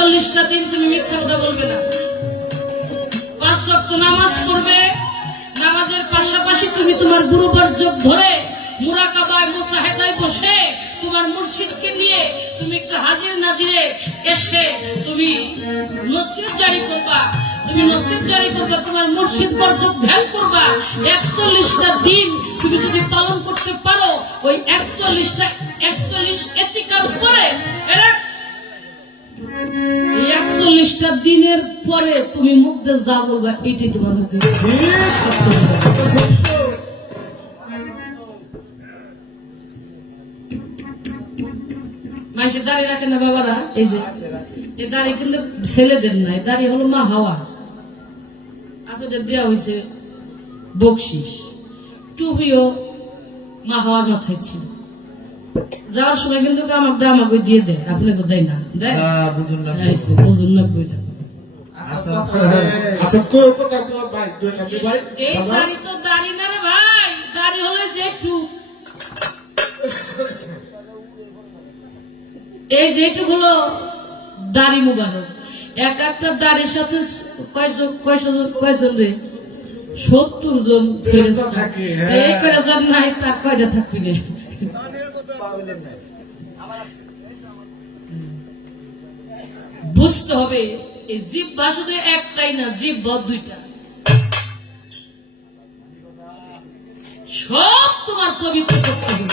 41টা দিন তুমি মিথ্যা কথা বলবে না, 5 ওয়াক্ত নামাজ পড়বে, নামাজের পাশাপাশি তুমি তোমার গুরু বর্জক ধরে মুরাকাবায় মুসাহেদায় বসে তোমার মুর্শিদকে নিয়ে তুমি একটু হাজির নাজিরে এসে তুমি নসিহত জারি করবা, তুমি নসিহত জারি করবা, তোমার মুর্শিদ বর্জক ধ্যান করবা। 41টা দিন তুমি যদি পালন করতে পারো, ওই 41 এতিকার পরে এই 41টা দিনের পরে তুমি মুখ দিয়ে যা বলবা এটি তোমার মুখে মাসে দাঁড়িয়ে রাখে না বাবারা। এই যে এই দাড়ি কিন্তু ছেলেদের নাই, দাড়ি হলো মা হাওয়া, আপনাদের দেওয়া হয়েছে বকশিস। টুপিও মা হাওয়ার মাথায় ছিল, যাওয়ার সময় কিন্তু আমাকে আমাকে দিয়ে দেয়, আপনাকে দেয় না, দেয় বুঝুন না বইটা। এই দাড়ি তো দাড়ি না রে ভাই, দাড়ি হলো যে একটু এই যেটুক হলো দাড়ি মুবারক। এক একটা দাড়ির সাথে কয়জন রে 70 জন ফেরেশতা, এই করে যার নাই তার কয়টা থাকবি না। বুঝতে হবে এই জিহ্বা শুধু একটাই না, জিহ্বা দুইটা, সব তোমার পবিত্র করতে হবে।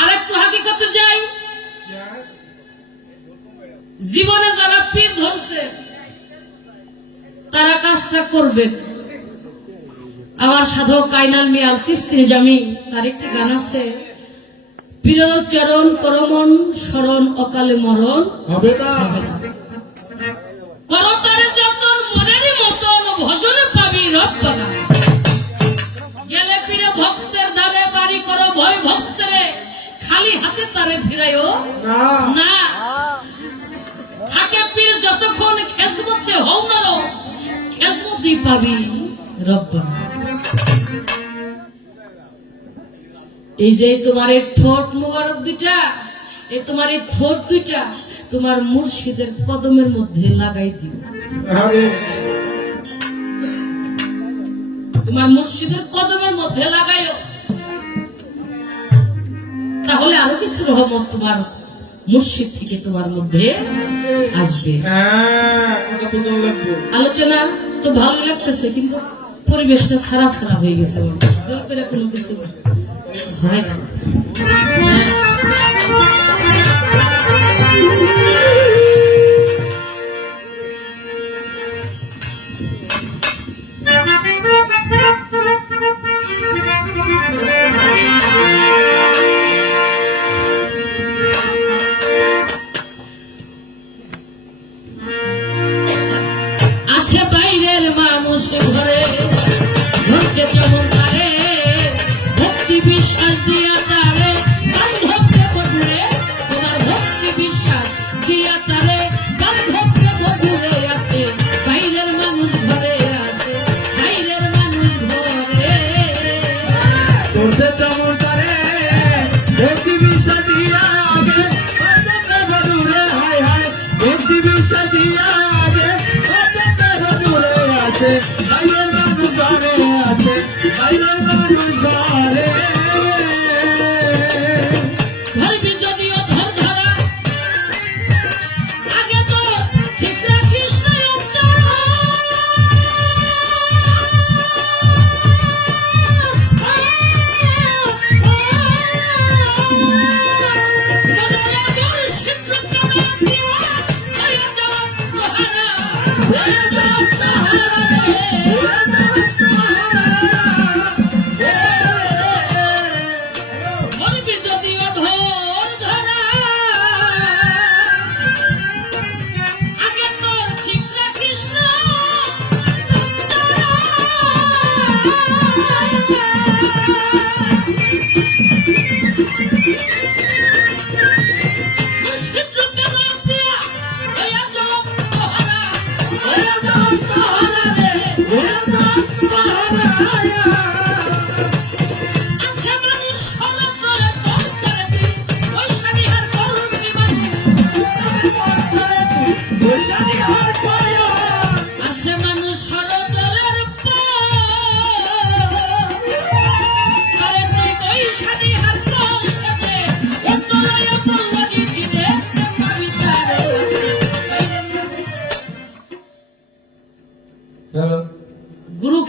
আর একটু হাকিকতে যাই, জীবনে যারা পীর ধরছে তারা কাজটা করবে। আমার সাধক আইনাল মিয়াল চিস্তি জামি তার একটি গান আছে, পীরের চরণ করমন স্মরণ অকালে মরণ হবে না, করতারে যতন মনেরই মতন ভজনে পাবি রব্বানা। গেলে পীরে ভক্তের দ্বারে বাড়ি করো ভয় ভক্তরে, খালি হাতে তারে ফিরাইও না। থাকে পীর যতক্ষণ খেজমতে হও না, খেজমতই পাবি রব্বানা। এই যে তোমার এই ঠোঁট মোবারক দুইটা, এই তোমার এই ঠোঁট দুইটা তোমার মুর্শিদের কদমের মধ্যে লাগাই দিও, তোমার মুর্শিদের কদমের মধ্যে লাগাইও, তাহলে আরো কিছু রহমত তোমার মুর্শিদ থেকে তোমার মধ্যে আসবে। আলোচনা তো ভালো লাগতেছে, কিন্তু পরিবেশটা ছাড়া ছাড়া হয়ে গেছে, জোর করে কোনো কিছু হয় না। আছে বাইরের মানুষ ঘরে ঘরকে যেমন তারে ভক্তি বিশ্বাস দিয়া তারে বান্ধবকে বধুরে, তোমার ভক্তি বিশ্বাস দিয়া তারে বান্ধবকে বধুরে। আছে বাইরের মানুষ ঘরে, আছে বাইরের মানুষ ঘরে করতে যেমন তারে ভক্তি বিশ্বাস দিয়া আগে বান্ধবকে বধুরে। হায় হায় ভক্তি বিশ্বাস দিয়া আগে বান্ধবকে বধুরে। আছে বাইরের মানুষ ঘরে, আছে বাইরের মানুষ ঘরে। ধরবি যদিও ধর ধরা, আগে তো ঠিক রাখিস না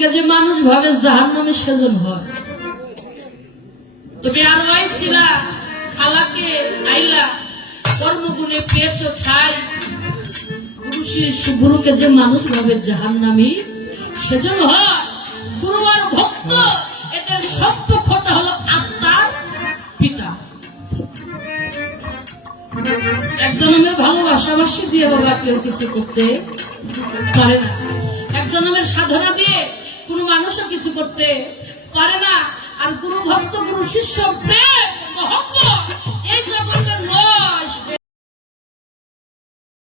গুরুকে যে মানুষ ভাবে জাহান্নামে সেজন হয়। তবে আর আইছিলা খালাকে আইলা কর্মগুণে পেয়েছো ঠাই, গুরুকে যে মানুষ ভাবে জাহান্নামী সেজন হয়। গুরু আর ভক্ত এদের সম্পর্কটা হলো আত্মার পিতা। এক জন্মের ভালোবাসাবাসি দিয়ে বাবা কেউ কিছু করতে পারে না। এক জন্মের সাধনা দিয়ে কোন মানুষও কিছু করতে পারে না। আর গুরু ভক্ত গুরু শিষ্য প্রেম মহব্বত এই জগৎ